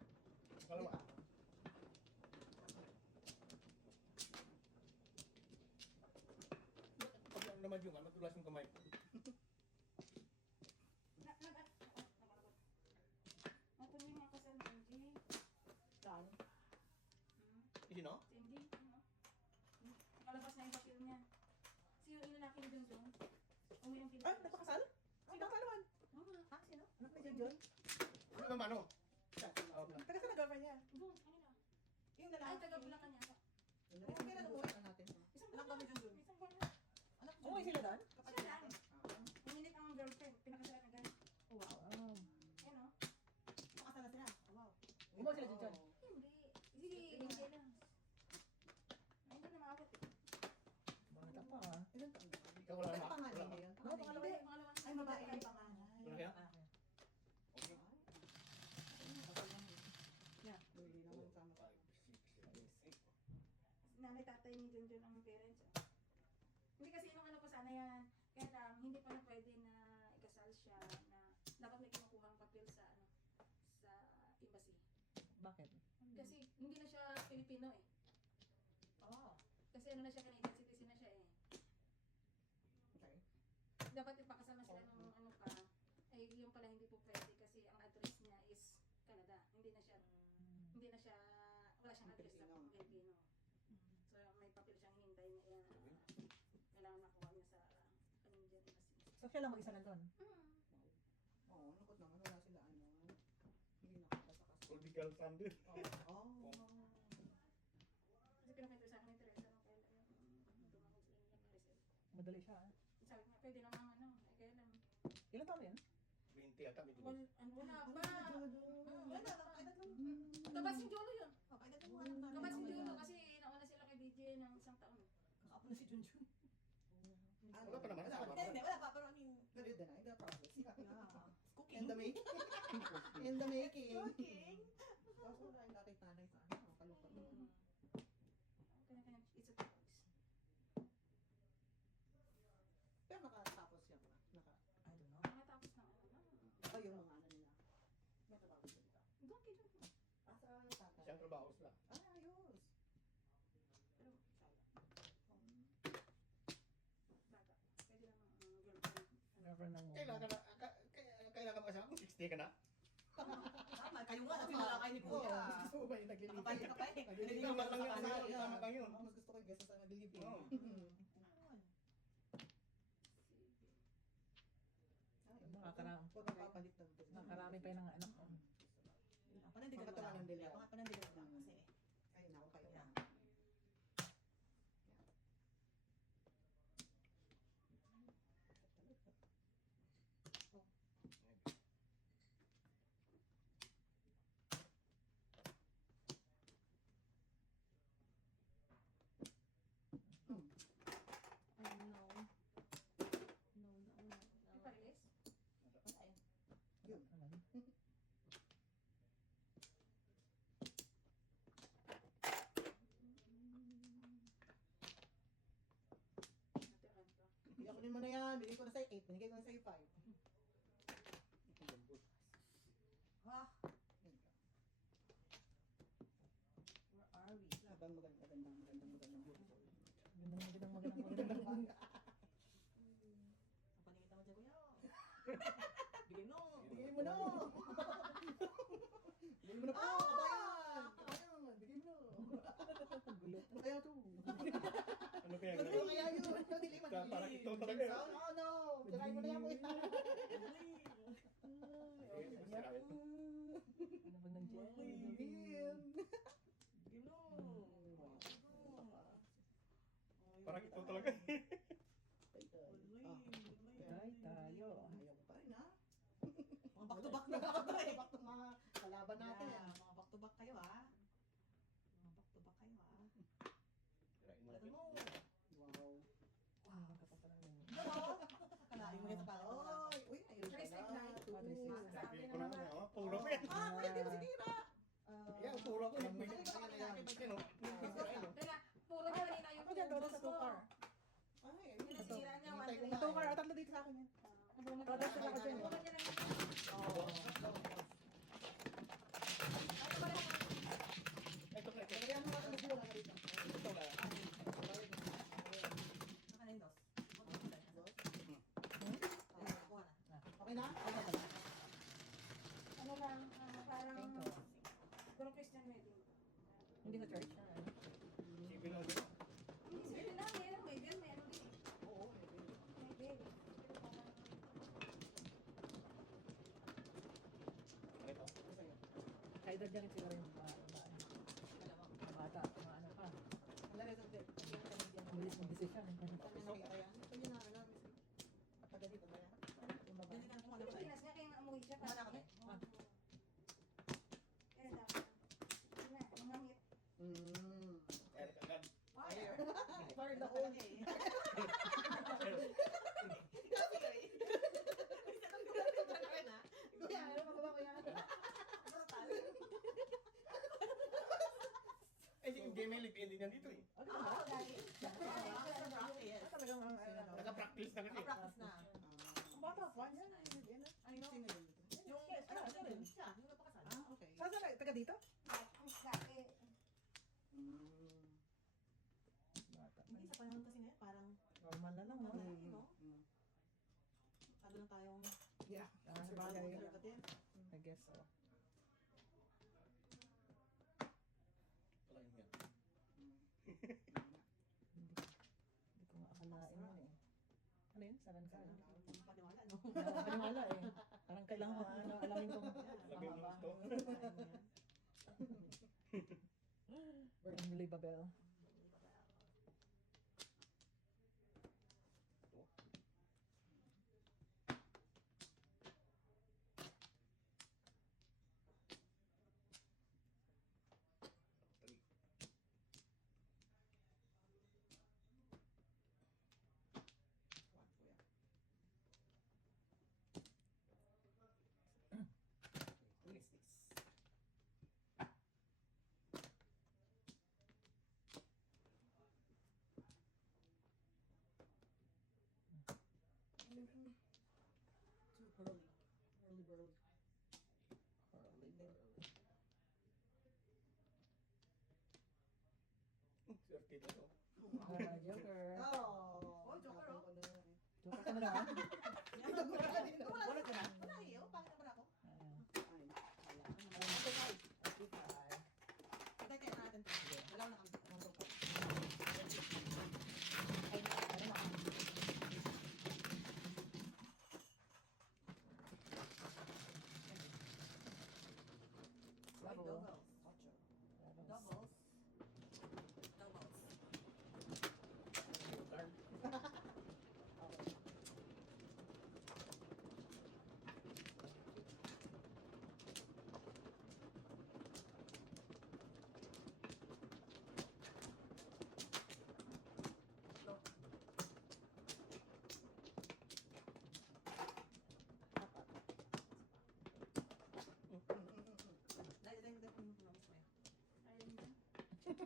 Kalawa. Pag ano naman yung matulas yung kamay. Ako niya mga kasal ng MJ. Saan? Sino? Si MJ, ano? Nakalabas na yung papel niya. Sino yung lalaki ni John John? Uminom Ah, pinapalabas. napakasal? Sino ka naman? Oo nga. Ha? Sino? Anak ni John John? Ano naman ano? Taga saan ang girlfriend niya? Doon, kanina. Yung Ay, lalaki. taga Bulacan yata. Kailan umuwi na natin? Isang Anak buwan kami na. dun dun. Isang buwan na. Anak ko. Umuwi sila doon? Siya lang. Uminit ang girlfriend. Pinakasalan agad. Wow. Yan o. Pakasal na sila. Oh, wow. Umuwi sila John John? Hindi. Hindi. Hindi lang. Ay, hindi na maabot eh. Bata pa ah. Ilan taon na? Ikaw wala Ano na. pangalan niya yun? Ano pangalawa? Hindi. Pangalawa na. Ay, babae yung panganay. Wala kaya? Ah, Okay. Kasal lang eh. Yeah. Hindi naman sama. 5, 6, 7, 8. Nanay, tatay ni John John ang parents. Hindi kasi nung ano ko sana yan. Kaya lang, hindi pa na pwede na ikasal siya na dapat may kinukuhang papel sa ano sa embassy. Bakit? Kasi hindi na siya Pilipino eh. Oh. Kasi ano na siya, Canadian citizen na siya eh. Okay. Dapat ipakasal na sila nung ano pa. Eh, yung pala hindi po pwede kasi ang address niya is Canada. Hindi na siya, wala siyang address sa Pilipino. So, may papel siyang hinintay na yan. Kailangan makuha niya sa Canadian embassy. So siya lang mag-isa na doon? Oo, lungkot naman. Wala sila ano. Hindi nakita sa kasal. Political thunder. Oh. Kasi pinakwento sa akin ni Teresa nung kailan tumawag sa inyo Maricel. Madali siya ah. Sabi niya, pwede naman ano, eh kaya lang. Ilan taon yan? 20 ata. may Wala tulos. pa. Wala. Kaya tatlong. Kabas yung Jolo yun. Oh, kaya tatlong anak namin. Kabas yung Jolo kasi nauna sila kay DJ ng isang taon. Nakaapo na si Junjun. Wala pa naman. Wala Sama Hindi, pa. wala pa. Pero I mean, Pero you deny the process. yeah. Cooking. In the making. In the making. Cooking. Tapos wala yung tatay tanay sa ano. Kalungkot naman. Kanya-kanya, it's a choice. Pero nakatapos siya ba? I don't know. Nakatapos na ano na. Ay, yung mga ano nila. May trabaho sila. Doon kay Jolo. Ah, sa tatay. Siyang trabaho sila. Ah, ayos. Pero, sayang. Baga, pwede lang girlfriend. Never na mo. Kailangan ka na, kailangan ka mag-asawa kung 60 ka na. Tama, kayo nga, sinala kayo ni Kuya. Gusto mo ba yung naglilibing? Nakapalik ka pa eh. Naglilibing naman lang yun. Kasama lang yun. Mas gusto ko yung gusto sa naglilibing. Oo. Pagpapalit ng gusto. Nakarami pa yung anak ko. Panandigan mo Magkatawa lang. ng dila. Panandigan mo lang kasi. Ay, naku, kayo lang. Di pa release? Yun. Natiran to. Iyakunin mo na yan. Binigay ko na sa'yo 8. Binigay ko na sa'yo 5. Ah, where are we? Magandang Magandang. Napaningita mo dyan, Kuya. Bigay mo. Bigay mo na! Bigay mo na po! Kabayan! Kabayan! Bigay mo na! Ano kaya to? Ano kaya Ano gano'n? kaya yun? Hindi man. Parang ito talaga yun. Oh no! Tirahin mo na yan mo ito. Ano ba nang Bigay mo! Parang ito talaga. Ay, tayo. Ayaw ko pa rin ha? Mga back-to-back na ako eh. Back to mga kalaban natin. Yeah, mga back-to-back kayo ha. Mga back-to-back kayo ha. Talaga mo. Wow. Kalahin mo yan sa pala. Ay! Uy! Ayun First pala. ignite. Sabi ko na nga, oh, puro ko yan. Ah! Kuya, di mo sinira! Yan, puro ko. Ayan, Nagpili ka na yan. Yan, oh. Nagpili ka, Teka, puro niya kanina yung Ako dyan, doon sa boss mo. 2-car. Ay! Yung nasira niya, Hintay ko 1-3. na. 2-car, tatlo dito sa akin yan. Nabunot Todo sila ko dyan. Nabunot niya lang yung... Oo. Ito ka, ito. Kaya mo na ano dito. Ito ka. Saka na yung dos. Kuha na. Okay na? Ano lang, parang... Puro Christian wedding. Hindi sa church. Sige lang din. Sige lang, meron din eh. Oo. May bill. Ito. Kaedad niya rin sila rin mga bata, mga ano pa. Wala rin sa dito. Ang bilis ng decision. Ito yun na. Pagdalito ba yan? Yung baba. Dali ka na kung ano Pero pa eh. pinas niya, kaya umuwi siya. Kuha na kami? Kaya dapat. Yun na, mamangit. Eric agad. Fire. Fire the hole. Kuya, ano pa ba kuya? Eh, si Jamie Liv, hindi nandito eh. Talagang ang Naka-practice na kasi. Practice na. bata pa yan. Ano yun? Yung ano rin siya, yung napakasal. Ah, okay. Saan sila? Taga dito? Ang dati. Bata. Hindi sa panahon kasi ngayon, parang Normal na lang, no? no? Masyado lang tayong Yeah. Ah, sabagay. conservative. I guess so. Wala yun yan. Hindi ko nga akalain yun eh. Ano yun? Saran ka? Paniwala, no? Paniwala eh. Parang kailangan ko ano, alamin kong Sabi mo gusto. unbelievable. Who is this? Too early. Early bird. Swerte na to. Ah, Joker. Oh! Oh, Joker, oh. Joker ka na naman. Wala ka na? Wala eh, oh, pangit naman ako. Ah. Ay.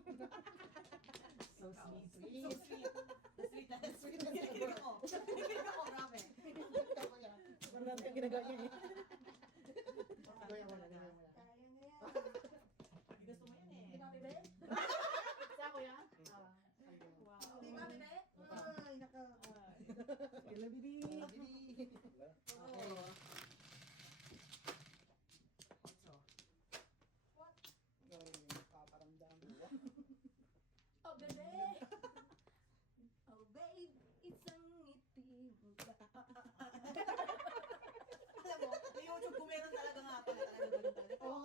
So sweet. So sweet. Sweet na sweet. Kinikilig ako. Kinikilig ako, grabe. Parang natin ang ginagawa niya eh. Gawin mo na, gawin mo na. Kaya na yan. Gusto mo yan eh. Di ba, bebe? Sa kuya? Wow. Di ba, bebe? Ay, naka. Kila bibi. Okay. Gawin mo, paparamdam mo. Oh, bebe! Oh, babe, isang ngiti. Alam mo, sa YouTube ko meron talaga nga pala talaga ganun talaga. Oo,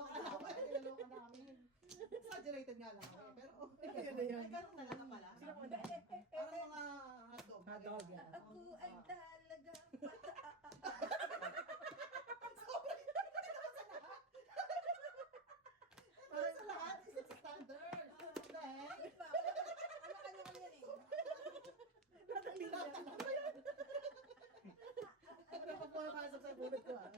nilaloka namin. Exaggerated nga lang kami, pero Ayun na yun. Ay, ganun talaga pala. Sino kumanda? parang mga hotdog. Hotdog, yeah. Ako ay talaga Parang sa lahat is it standard. Dahil, Di ba? Ano kanya-kanya yan eh. ano pag pumapasok sa bunod ko ah.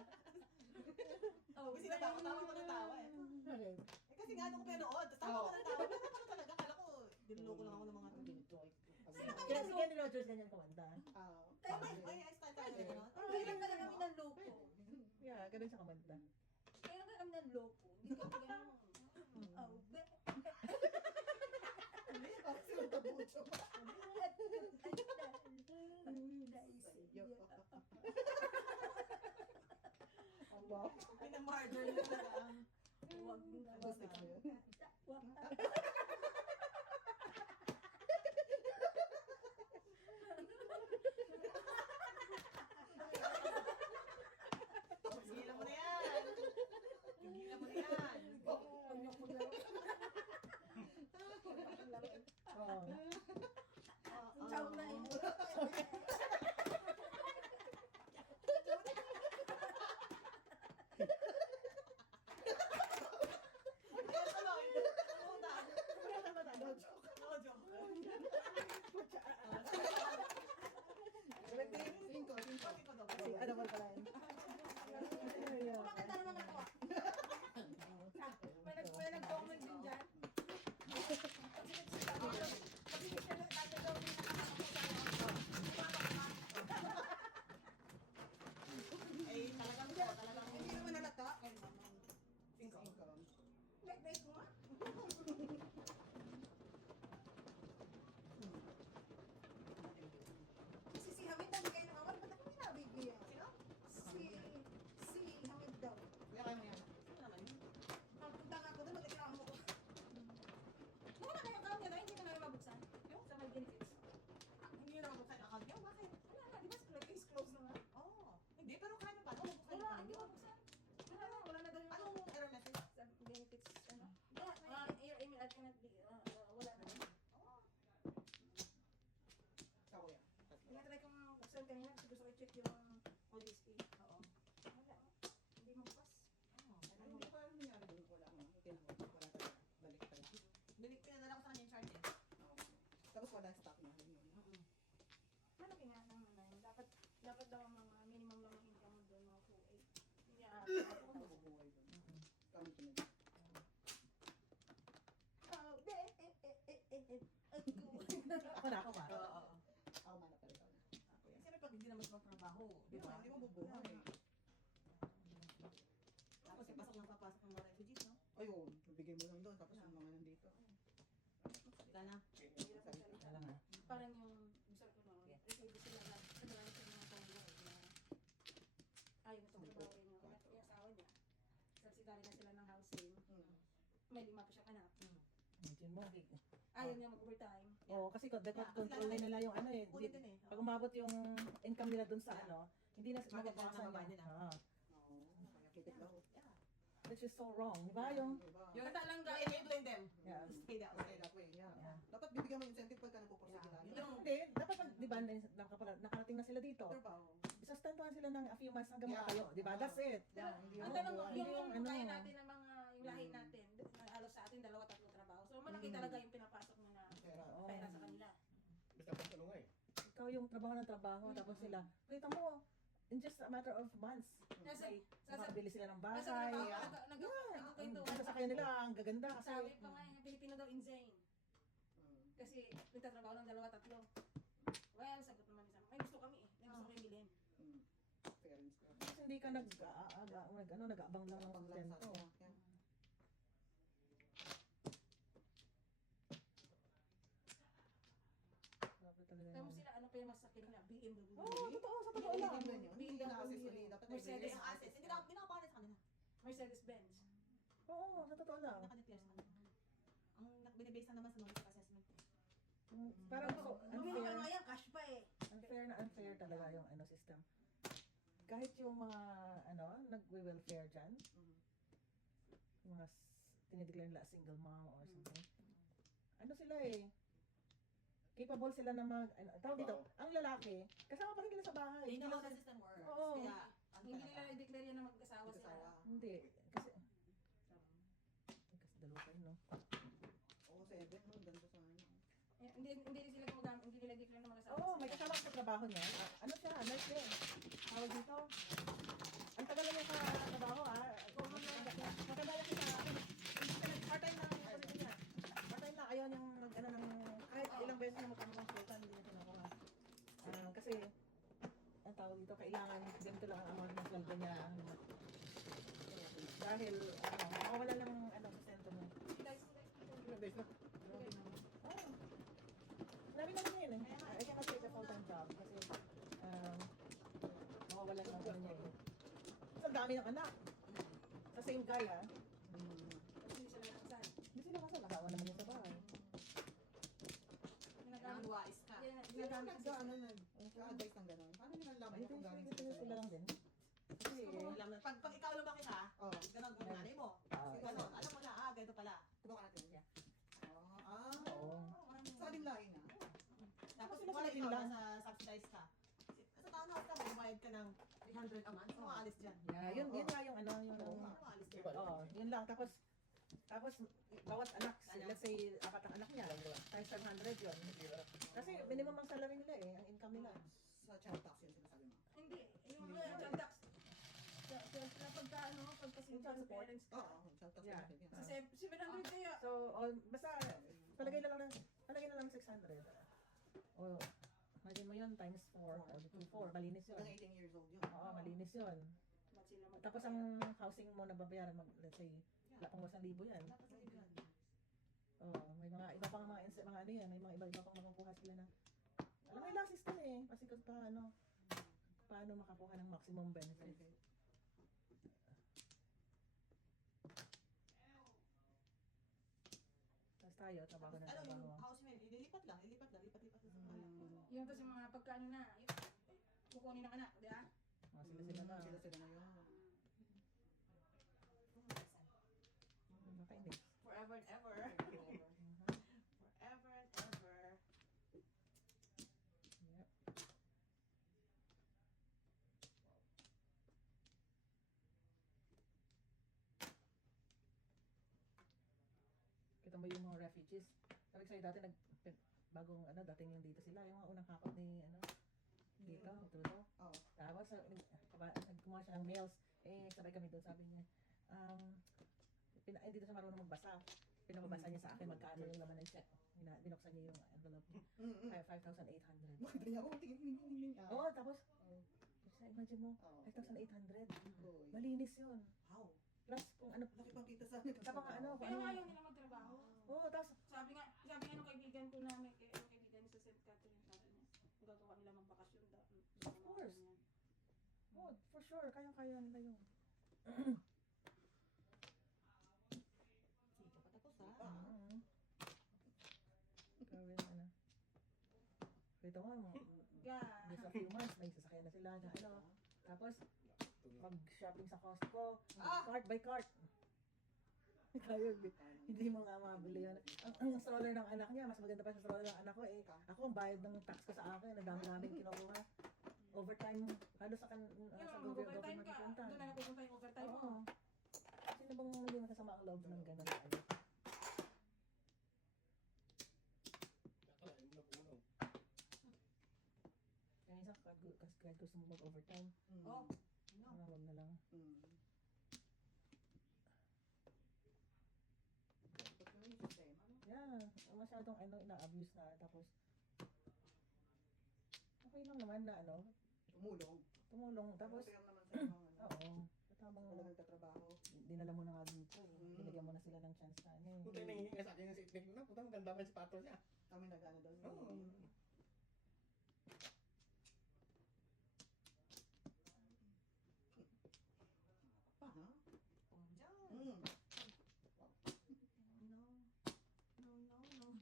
Oh, Kasi natawa ko ng tawa eh. Okay. Eh, kasi nga nung pinanood, tapos tawa ko ng tawa. Pero ano talaga, kala ko, dinuloko lang ako ng mga Kaya si Kenny Rogers ganyan kumanta. Ay, ay, style tayo na gano'n. Kailan ka na kami ng loko? Yeah, ganun siya kumanta. Kailan ka kami ng loko? Hindi ka ganun. Oh, babe. Sino tabucho pa? Ang wow. Pinamarder na talaga. Huwag na. Gusto ko yun. Tigilan mo na yan. Tigilan mo na yan. Oh. Ciao na yun. Cinco. Si ano ba pala yun? Ayun. Kumakanta naman ako. May nag-comment din dyan. Ay, talagang hindi naman nalata. Cinco. Like mo nga. Kasi si Hamid dami kayo naman. Ba't ako minabigyan? Sino? Si Hamid daw. Kaya kayo mo yan. Sino naman yun? Pagpunta nga ako doon, mag-reklamo ko. Muna na yung account niya na, hindi ka namin mabuksan. Yung sa my benefits. Hindi na mabuksan ang account niya. Bakit? Wala na, di ba? Case closed na nga. Oo. Hindi, pero kaya pa. Ano, mabuksan Wala, pa hindi ninyo? mabuksan. Wala na daw yung Anong error message? sa benefits, ano? Your email at cannot be, wala na. Ikaw yan. Tinatry kong buksan kanina kasi gusto ko i-check yung ODSP. Oo. Wala. Hindi mo bukas. Ay, hindi pa alam niya. Wala mo. Wala talaga. Balik talaga. Pinadala ko sa kanya yung charge eh. Tapos wala stock na. Malaki nga naman na yun. Dapat daw ang mga minimum lang ang income mo doon, mga 2.8. Hindi Nabubuhay doon. Kami pinag. Ako na, ako ba? Oo. Ako mana pala ikaw na. Ako yan. Siyempre pag hindi naman magtrabaho, di ba? Hindi mo bubuhay. Tapos pasok ng papasok ng mga refugees, no? Ayun, bibigay mo lang doon. Tapos yung mga nandito. Magsalita na. Hirap magsalita. Alam nga. Parang yung sabi ko noon, receive sila na kadalasan sa mga Congo na ayaw gusto ko trabaho rin yung asawa niya. Subsidary na sila ng housing. May 5 pa siya anak. Imagine mo. Ayaw niya mag-overtime. Oo, kasi dapat control na nila yung ano eh. Kunin din eh. Pag umabot yung income nila dun sa ano, hindi na Magagawa mababawasan ng babae yan. nila. Oo. Oo. Kaya kitik lang. Which is so wrong, di ba? Yung, Diba? Yung lang guys, enabling them. yeah. Stay that Stay way. that way. Yeah. Dapat bibigyan mo incentive pagka nagpupursige lang. Yung Hindi, dapat pag, di ba, nakarating na sila dito. trabaho. Sustentuhan sila ng a few months hanggang Yeah. makayo, di ba? That's it. Yeah, hindi Ang mo tanong mo, bubuhay. yung Ano? kaya natin ng mga, yung lahi natin, halos sa atin, 2-3 trabaho. So malaki talaga yung pinapasok mo na Pera. Oo. pera sa kanila. Basta pang tulungan eh. Ikaw yung trabaho ng trabaho, tapos sila, kita mo, in just a matter of months, Kasi, makabili sila ng Nasa bahay. trabaho, nagkakwento. Ang sasakyan nila, ang gaganda kasi Sabi pa nga yung Pilipino daw insane. Kasi nagtatrabaho ng 2-3. Well, sagot naman isa. May gusto kami eh. May gusto kami bilhin. Parents ko. Kasi hindi ka nag-aabang lang ng Abang lang sa sustento. akin. Grabe talaga Kaya mo yun. sila, ano pa yung masakit nila? BMW. Oo, totoo, sa totoo lang. Hindi yun. Hindi na-assess ulit. Dapat Mercedes. i-assess. Assets. Hindi na pinapalit sa kanila. Mercedes-Benz. Oo, sa totoo lang. Naka-declare sa kanila. Ang binibase na naman sa knowledge assessment. Parang so, Yung ano unfair, yan, cash pa eh. unfair talaga yung ano system. Kahit yung mga nag-welfare dyan, yung mga tinideclare nila single mom or something. Ano sila eh, capable sila na tawag dito, ang lalaki, kasama pa rin nila sa bahay. They Hindi know how lang the system works. Oo. Kaya, Hindi nila i-declare yan na mag-asawa sila. hindi, kasi dalawa kayo, no? Oo, 7. Ganda sa ano. Eh, hindi sila gumagamit, hindi nila i-declare na mag-asawa Oo, sila. may kasama ko sa trabaho niya. Ano siya, nurse din. Tawag dito. Ang tagal na niya sa trabaho, Matagala siya sa, part-time lang yung ano niya. Part-time lang, ayaw niyang kahit ilang beses na magkamukonsultan, hindi niya kinukuha. Kasi, ang tawag dito, kailangan ganito lang ang amount ng sweldo niya. Dahil, mawala lang sustento mo. Ilang days na? Oo. Nabi naman yun eh. I cannot take a full-time job kasi mawawalan ng ano niya eh. Kasi ang dami ng anak. Sa same guy Hindi sila nakasal. Hindi sila kasal. Nakawa naman yun sa bahay. kailangan wise ka. Sino nag-ano nag-advise ng gano'n? Paano nila alam Ay, kung galing sila sila lang din. Kasi, Alam na, pag ikaw lumaki ka, Oo. ganun ang nanay mo. Ganun, alam mo na, ganito pala. Subukan natin. Yeah. Oo. Sa ating lahi na. Tapos Sila wala sila ikaw lang. nasa subsidized ka. Sa townhouse ka, bumayad ka ng 300 a month. Ano maalis dyan? yeah, yun nga yung Ano maalis dyan? yun lang. Tapos, bawat anak, let's say, 4 ang anak niya, times 700 yun. Kasi minimum ang salary nila eh, ang income nila. Sa child tax yun sinasabi mo. Hindi, yung child tax. Pagka Yung child single support? parents ka. Oo, child tax Yeah. natin yan. Sa 700 kaya. So, basta, palagay na lang 600. O, imagine mo yun, times 4, o 2, 4, malinis yun. Hanggang 18 years old yun. Oo, malinis yun. Ba't sila mag- Tapos ang housing mo na babayaran, let's say, wala pang 1,000 yan. Dapat sa libyan. Oo, may mga iba pang mga ano yan, may mga iba pang makukuha sila na. Alam mo, ilang system eh, kasi kung paano makakuha ng maximum benefit. Tapos tayo, trabaho na Ano trabaho. yung house mo, ililipat lang sa kanila. Yung kasi mga pagkano na, kukunin ng anak, di ba? Sila na. Sila na yun. Nakainis. Forever and ever. Forever and ever. Yep. Kita mo yung mga refugees. Sabi ko sa'yo dati bagong dating lang dito sila, yung mga unang hakot ni dito, ito. Oo. Tapos nagkumuha siya ng mails, sabay kami doon, sabi niya, hindi daw siya marunong magbasa. Pinamabasa niya sa akin magkano yung laman ng check. Binuksan niya yung envelope niya. 5,800. Makita niya ako, tingin. Oo, tapos, imagine mo, Oo. 5,800. Uy. Malinis yun. How? Plus, kung ano, Laki pang kita sa akin. tapos kung Kaya nga ayaw nila magtrabaho. Oo, tapos, Sabi nga nung kaibigan ko namin, yung kaibigan sa St. Catherine, sabi niya, gagawa nila magbakasyon daw. Of course. oh, for sure, kaya nila yun. Sige, patapos ha. Gawin ano. Ito nga, Yeah. just a few months, may sasakyan na sila na Tapos, mag-shopping sa Costco, cart by cart. Kaya, hindi mo nga mabili yan. Ang stroller ng anak niya, mas maganda pa sa stroller ng anak ko eh. Ako, ang bayad ng tax ko sa akin, ang dami kinukuha. Overtime, halos sa Mag-overtime government ka. punta. Doon na napupunta yung overtime mo. Oo. Sino bang hindi makasama ang loob ng gano'n tayo? Kaya minsan, kahit gusto mo mag-overtime, Oh, huwag na lang. Yeah, masyado masyadong ina-abuse na, tapos okay lang naman na tumulong, tapos Tingnan naman sa ibang ano. oo, tamang Talagang katrabaho. dinala mo na nga dito, binigyan mo na sila ng chance na Puta yung nangihingi nga sa akin yung si Itnik na. Puta maganda pa yung sapato niya. Kami nag-ano doon. Oo. Pa, ha? Diyan. Mm.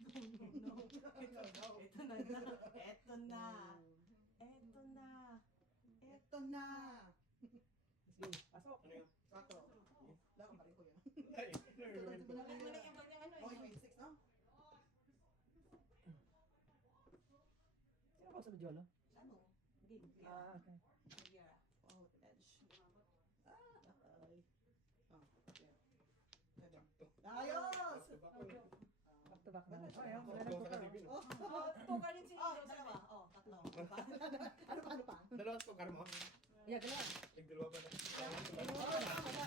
No. No, no, no, no, no. Ito na na. Ito na. Ito na. Eto na! sige, pasok. Ano yun? Sato. Wala akong pare ko yan. Ay, narinig ko. Mali yung kanya ano Oh, eh. yung 6, no? Sino ba sa Jolo? Ano? Game. Okay. Yeah. Oh, with edge. Ay. Oh, yeah. Seven. Ayos! Back to back na. Wala siya. Ayun, wala Go na sa po. Pilipino. Oh, Poker din si oh, Joseph. dalawa. Oh, tatlo. Ano pa? Dalawang sukar mo. Yeah, dalawa. Nagdalawa pa na. Oh, tama ba?